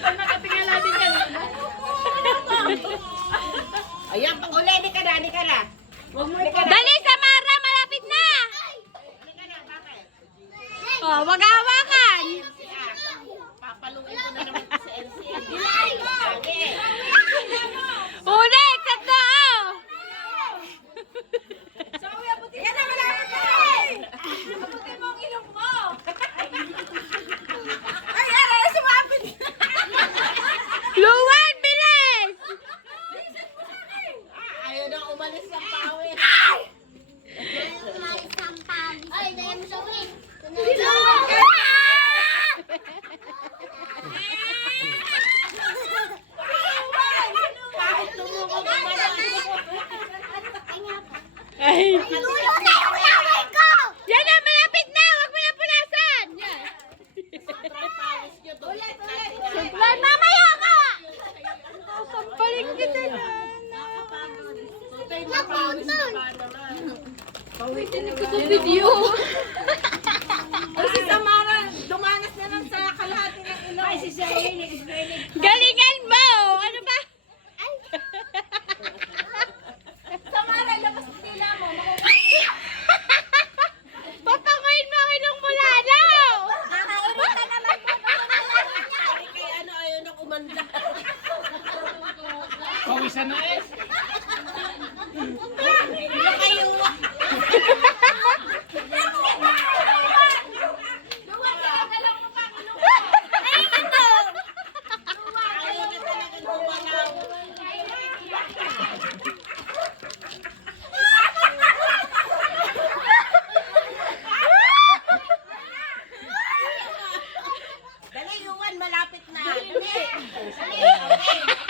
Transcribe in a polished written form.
Nakatingala din yan. Ayan, pang-uli, di ka na. Dali, Samara, malapit na! Oh, wag hawakan! Papaluin ko na naman sa LCA. Ulit, sa tao! Yan na, malapit na! Abutin mo ang ilong mo! Ay, aray, sumapit! Luwan, bilis! Ayaw na umalis ng pawis. Ay, dahil mo siya ulit. Kahit tumuko ka pa lang. Ay. Tulo na yung laway ko! Yan na, malapit na! Huwag mo na punasan! Yan. Sobrang pawis nyo. Ulit. Sumplan, mamaya ka! Sampaling kita na. Tutay na pawis na ba naman? Video. Ay, si Samara, dumanas na lang sa kalahati ng ilong. Ay, si Shirley. Galingan mo! Ano ba? Samara, labas ang tila mo. Papangoyin mo ang ilong mo lalaw! Nakakairita naman po. Ay, kay ano ayaw na umanda. Pawisan na eh. Ano kayo? Ayaw na talagang gumalaw. Dali, Yuan, malapit na. Dali. Dali. Okay.